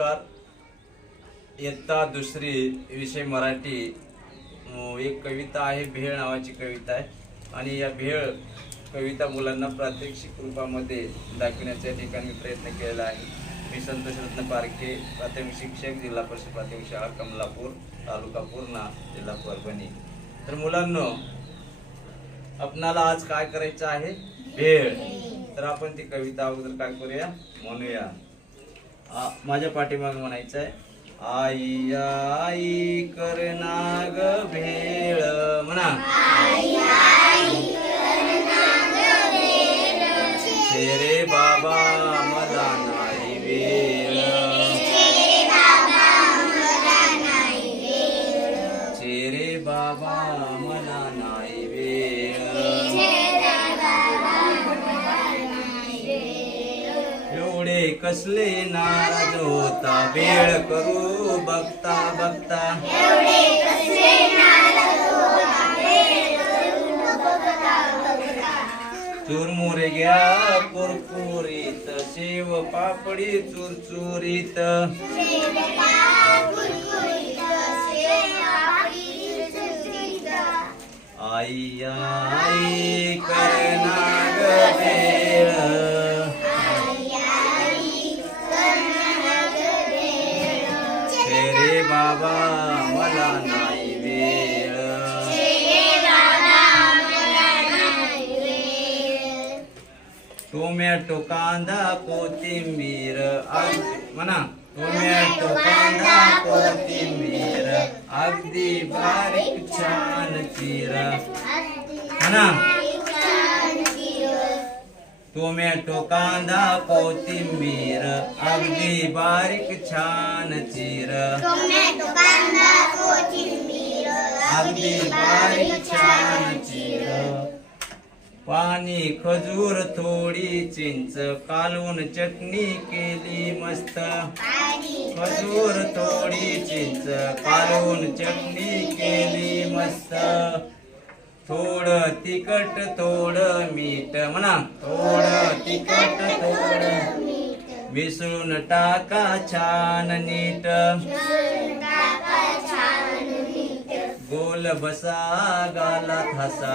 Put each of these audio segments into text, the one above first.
नमस्कार इयत्ता दुसरी विषय मराठी एक कविता आहे भेळ नावाची कविता आहे. आणि या भेळ कविता मुलांना प्रात्यक्षिक रूपामध्ये दाखविण्याच्या ठिकाणी प्रयत्न केलेला आहे. मी संतोष रत्न पारखे प्राथमिक शिक्षक जिल्हा परिषद प्राथमिक शाळा कमलापूर तालुका पूर्णा जिल्हा परभणी. तर मुलांनो आपणाला आज काय करायचं आहे? भेळ. तर आपण ती कविता अगोदर काय करूया? म्हणूया. माझ्या पाठीमाग म्हणायचं आहे आई आई करना ग भेळ म्हणा. एवढे कसले नाराज होता. वेळ करू बघता बघता. चुरमुरे घ्या कुरकुरीत. शेव पापडी चुरचुरीत. आई आई करना टोमॅटो कांदा कोथिंबीर अग- म्हणा टोमॅटो कांदा कोथिंबीर अगदी बारीक छान चीर म्हणा टोमॅटो कांदा कोथिंबीर अगदी बारीक छान चीर अगदी बारीक छान चीर पाणी खजूर थोडी चिंच कालवून चटणी केली मस्त. खजूर थोडी चिंच कालवून चटणी केली मस्त. थोडं तिखट थोडं मीठ म्हणा. थोडं तिखट थोडं मिसळून टाका छान नीट. गोल बसा गालात हसा.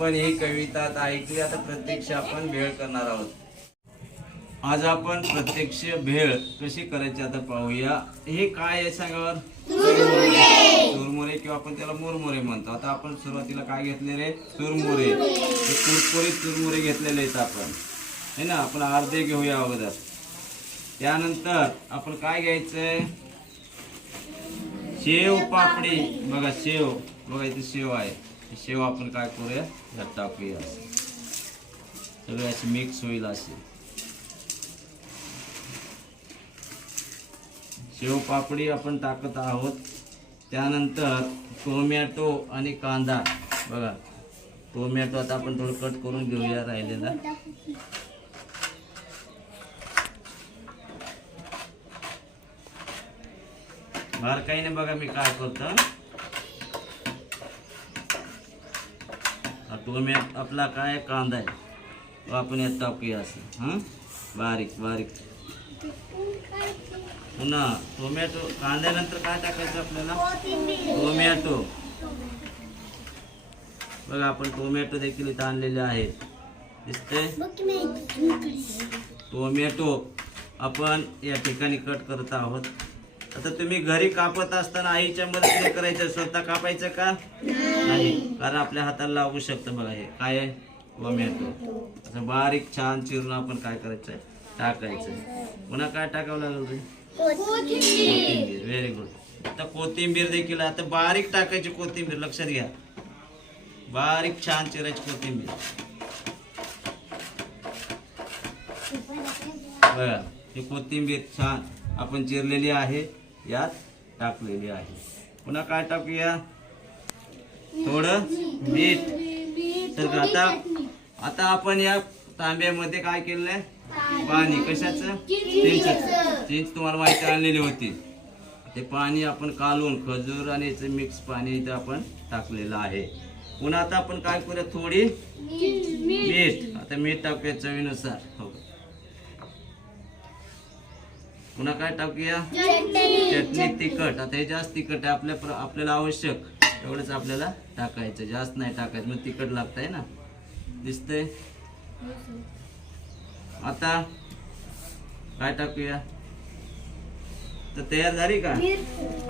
आपण ही कविता आता ऐकली आता प्रत्यक्ष आपण भेळ करणार आहोत. आज आपण प्रत्यक्ष भेळ कशी करायची आता पाहूया. हे काय आहे सांगावर? चुरमुरे. किंवा आपण त्याला मुरमुरे म्हणतो. आता आपण सुरुवातीला काय घेतलेले चुरमुरे. हे कुरकुरीत चुरमुरे घेतलेले आहेत आपण. है ना? आपण अर्धे घेऊया अगोदर. त्यानंतर आपण काय घ्यायचंय? शेव पापडी. बघा शेव. बघा इथे शेव आहे. शेव आपण काय करूया? ह्यात टाकूया सगळे असे मिक्स होईल असे शेव पापडी आपण टाकत आहोत. त्यानंतर टोमॅटो आणि कांदा. बघा टोमॅटो आता आपण थोडं कट करून घेऊया राहिलेला. बारकाईने बघा मी काय करतो. हा टोमॅटो आपला काय कांदा आहे? आपण यात टाकूया असं हां? बारीक बारीक. पुन्हा टोमॅटो कांद्यानंतर काय टाकायचं आपल्याला? टोमॅटो. बघा आपण टोमॅटो देखील इथं आणलेले आहेत. दिसते टोमॅटो आपण या ठिकाणी कट करत आहोत. आता तुम्ही घरी कापत असताना आईच्या मदतीने करायचं स्वतः कापायचं का? नाही कारण आपल्या हाताला लागू शकतं बघा हे. काय आहे? टोमॅटो असं बारीक छान चिरून आपण काय करायचं टाकायचं पुन्हा काय टाकावं लागेल रे? कोथिंबीर. व्हेरी गुड आता कोथिंबीर देखील आता बारीक टाकायची कोथिंबीर लक्षात घ्या. बारीक छान चिरायची कोथिंबीर. बघा ही कोथिंबीर छान आपण चिरलेली आहे यात टाकलेली आहे. पुन्हा काय टाकूया? थोडं मीठ. तर आता आता आपण या तांब्यामध्ये काय केलेलं आहे पाणी. कशाचं? चिंच चिंच तुम्हाला माहिती आणलेली होती. ते पाणी आपण कालून खजूर आणि याचं मिक्स पाणी इथं आपण टाकलेलं आहे. पुन्हा आता आपण काय करूया? थोडी मीठ. आता मीठ टाकूया चवीनुसार. हो. पुन्हा काय टाकूया? चटणी. तिखट. आता हे जास्त तिखट आहे. आपल्या आपल्याला आवश्यक. एवढंच आपल्याला टाकायचं. जास्त नाही टाकायचं. मग तिखट लागतंय ना? दिसतंय? आता काय टाकूया? तर तयार झाली का?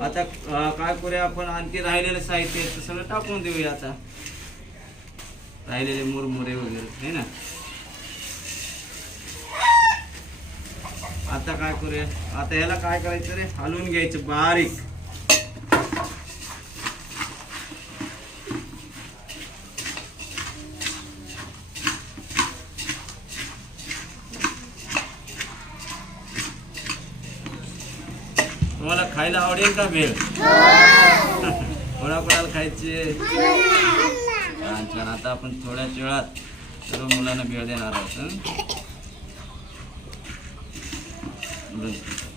आता काय करूया आपण? आणखी राहिलेलं साहित्य ते सगळं टाकून देऊया आता. राहिलेले मुरमुरे वगैरे है ना? आता काय करूया? आता ह्याला काय करायचं रे? हलवून घ्यायचं बारीक तुम्हाला खायला आवडेल का भेळ कोणाकोणाला खायची आहे? छान छान आता आपण थोड्याच वेळात सर्व मुलांना भेळ देणार आहोत बरं.